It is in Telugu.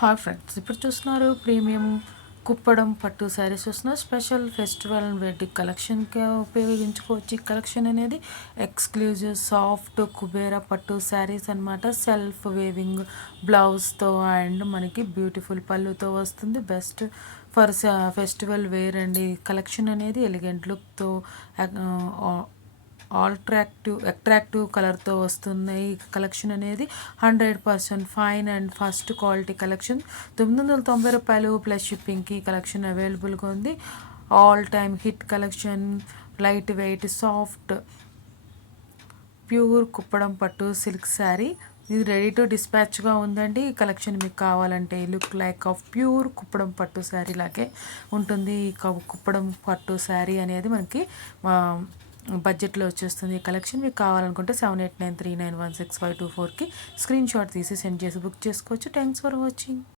హాయ్ ఫ్రెండ్స్, ఇప్పుడు చూస్తున్నారు ప్రీమియం కుప్పడం పట్టు శారీస్ చూస్తున్నారు. స్పెషల్ ఫెస్టివల్ అండ్ వెడ్డింగ్ కలెక్షన్కి ఉపయోగించుకోవచ్చు. ఈ కలెక్షన్ అనేది ఎక్స్క్లూజివ్ సాఫ్ట్ కుబేరా పట్టు శారీస్ అనమాట. సెల్ఫ్ వేవింగ్ బ్లౌజ్తో అండ్ మనకి బ్యూటిఫుల్ పళ్ళుతో వస్తుంది. Best for festival wear and ఈ కలెక్షన్ అనేది ఎలిగెంట్ లుక్తో అట్రాక్టివ్ కలర్తో వస్తున్నాయి. ఈ కలెక్షన్ అనేది 100% fine and first quality collection. రూ. 990 ప్లస్ షిప్పింగ్కి కలెక్షన్ అవైలబుల్గా ఉంది. All time hit collection, light weight soft pure Kuppadam పట్టు సిల్క్ శారీ. ఇది రెడీ టు డిస్పాచ్గా ఉందండి. ఈ కలెక్షన్ మీకు కావాలంటే look like of pure Kuppadam పట్టు శారీ లాగే ఉంటుంది. ఈ కుప్పడం పట్టు శారీ అనేది మనకి బడ్జెట్లో వచ్చేస్తుంది. ఈ కలెక్షన్ మీకు కావాలనుకుంటే 7893916524కి స్క్రీన్ షాట్ తీసి సెండ్ చేసి బుక్ చేసుకోవచ్చు. Thanks for watching.